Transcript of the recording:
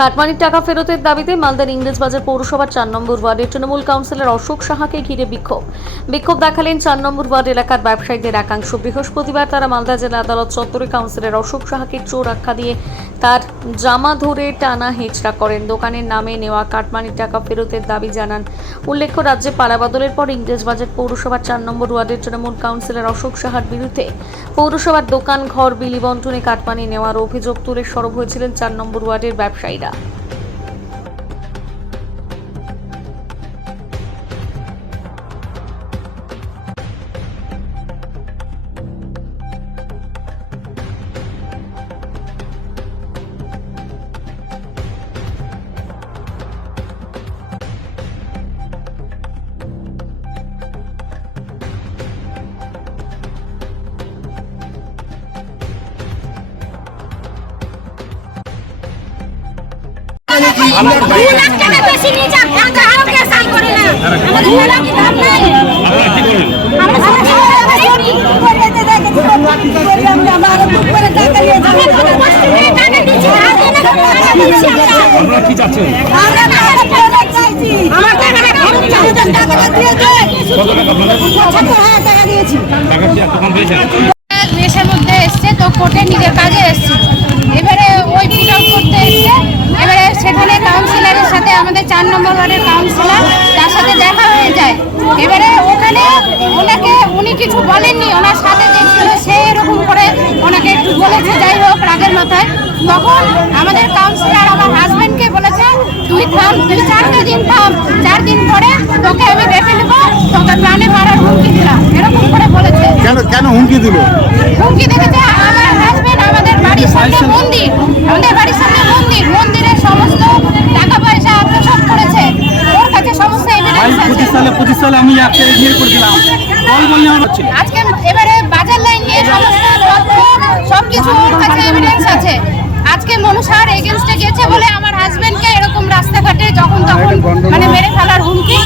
কাটমানির টাকা ফেরতের দাবিতে মালদার ইংরেজবাজার পৌরসভার 4 নম্বর ওয়ার্ডের তৃণমূল কাউন্সিলর অশোক সাহাকে ঘিরে বিক্ষোভ দেখালেন 4 নম্বর ওয়ার্ড এলাকার ব্যবসায়ীদের একাংশ। বৃহস্পতিবার তারা মালদা জেলা আদালত চত্বরে কাউন্সিলর অশোক সাহাকে চোর আখ্যা দিয়ে তার জামা ধরে টানা হেঁচড়া করেন। দোকানের নামে নেওয়া কাটমানির টাকা ফেরতের দাবি জানান। উল্লেখ্য, রাজ্যে পালাবদলের পর ইংরেজবাজার পৌরসভার 4 নম্বর ওয়ার্ডের তৃণমূল কাউন্সিলর অশোক সাহার বিরুদ্ধে পৌরসভার দোকান ঘর বিলি বন্টনে কাটমানি নেওয়ার অভিযোগ তুলে সরব হয়েছিলেন 4 নম্বর ওয়ার্ডের ব্যবসায়ীরা। দেশের মধ্যে এসছে তো কোর্টে নিজের কাজে এসছে, এবারে ওই পুট আউট করতে এসছে। এবারে সেখানে কাউন্সিলরের সাথে আমাদের 4 নম্বর ওয়ার্ডের কাউন্সিলর তার সাথে দেখা হয়ে যায়। এবারে ওখানে উনি কিছু বলেননি, ওনার সাথে যে ছিল সে এরকম করে ওনাকে একটু বলেছে, যাই হোক রাগের মাথায়। তখন আমাদের কাউন্সিলর আমার হাজবেন্ডকে বলেছে, তুই থাম, তুই 4 দিন থাম, 4 দিন পরে তোকে আমি দেখে নেবো, তোকে প্রাণে মারার হুমকি দিলাম, এরকম করে বলেছে। কেন হুমকি দিল? হুমকি দেখেছে আমার হাজবেন্ড আমাদের বাড়ির সামনে মন্দির, মন্দিরের সমস্ত টাকা পয়সা আত্মসাৎ করেছে, ওর কাছে সমস্ত এভিডেন্স আছে। 25 সালে আমি একটা এগিয়ে করেছিলাম, বল বললে আমার হচ্ছে। আজকে এবারে বাজার লাইন নিয়ে সমস্ত তথ্য সবকিছু ওর কাছে এভিডেন্স আছে। আজকে মনুষার এগেইনস্টে গেছে বলে আমার হাজবেন্ডকে এরকম রাস্তাঘাটে যখন তখন মানে মেরে ফেলার হুমকি